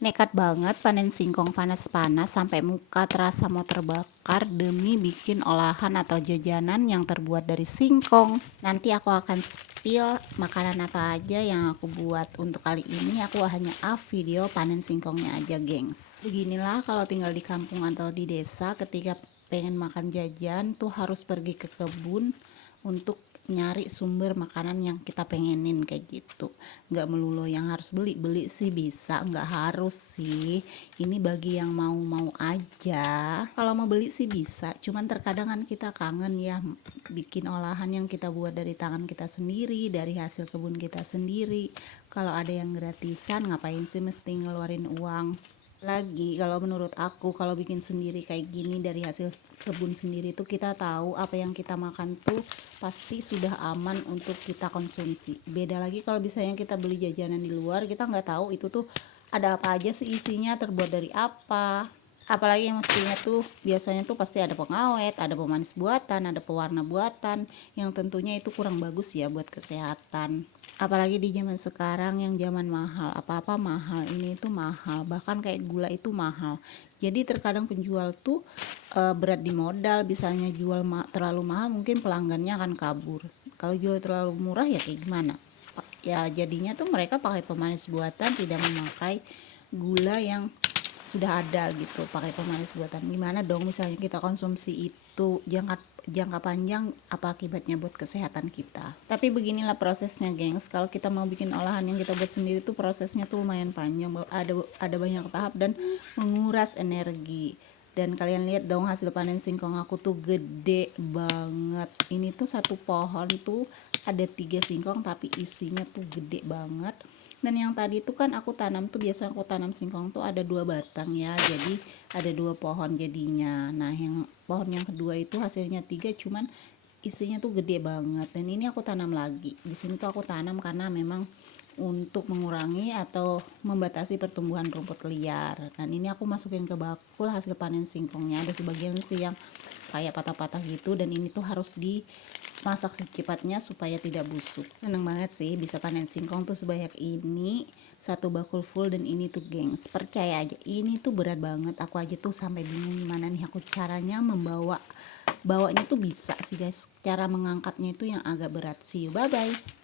Nekat banget panen singkong panas-panas sampai muka terasa mau terbakar demi bikin olahan atau jajanan yang terbuat dari singkong. Nanti aku akan spill makanan apa aja yang aku buat. Untuk kali ini aku hanya up video panen singkongnya aja, gengs. Beginilah kalau tinggal di kampung atau di desa, ketika pengen makan jajan tuh harus pergi ke kebun untuk nyari sumber makanan yang kita pengenin kayak gitu. Nggak melulu yang harus beli sih bisa, nggak harus sih, ini bagi yang mau aja. Kalau mau beli sih bisa, cuman terkadang kan kita kangen ya bikin olahan yang kita buat dari tangan kita sendiri, dari hasil kebun kita sendiri. Kalau ada yang gratisan ngapain sih mesti ngeluarin uang lagi. Kalau menurut aku, kalau bikin sendiri kayak gini dari hasil kebun sendiri tuh kita tahu apa yang kita makan tuh pasti sudah aman untuk kita konsumsi. Beda lagi kalau misalnya kita beli jajanan di luar, kita nggak tahu itu tuh ada apa aja sih isinya, terbuat dari apa. Apalagi yang mestinya tuh biasanya tuh pasti ada pengawet, ada pemanis buatan, ada pewarna buatan, yang tentunya itu kurang bagus ya buat kesehatan. Apalagi di zaman sekarang yang zaman mahal, apa-apa mahal, ini itu mahal, bahkan kayak gula itu mahal. Jadi terkadang penjual tuh berat di modal, misalnya jual terlalu mahal mungkin pelanggannya akan kabur. Kalau jual terlalu murah ya kayak gimana? Ya jadinya tuh mereka pakai pemanis buatan, tidak memakai gula yang sudah ada gitu, pakai pemanis buatan. Gimana dong misalnya kita konsumsi itu jangka panjang, apa akibatnya buat kesehatan kita. Tapi beginilah prosesnya, gengs. Kalau kita mau bikin olahan yang kita buat sendiri tuh prosesnya tuh lumayan panjang, ada banyak tahap dan menguras energi. Dan kalian lihat dong hasil panen singkong aku tuh gede banget. Ini tuh satu pohon tuh ada 3 singkong tapi isinya tuh gede banget. Dan yang tadi itu kan aku tanam tuh, biasa aku tanam singkong tuh ada 2 batang ya, jadi ada 2 pohon jadinya. Nah yang pohon yang kedua itu hasilnya 3, cuman isinya tuh gede banget. Dan ini aku tanam lagi di sini tuh, aku tanam karena memang untuk mengurangi atau membatasi pertumbuhan rumput liar. Dan ini aku masukin ke bakul hasil panen singkongnya. Ada sebagian sih yang kayak patah-patah gitu, dan ini tuh harus dimasak secepatnya supaya tidak busuk. Seneng banget sih bisa panen singkong tuh sebanyak ini, satu bakul full. Dan ini tuh gengs, percaya aja ini tuh berat banget. Aku aja tuh sampai bingung gimana nih aku caranya bawanya tuh bisa sih guys, cara mengangkatnya itu yang agak berat sih. Bye bye.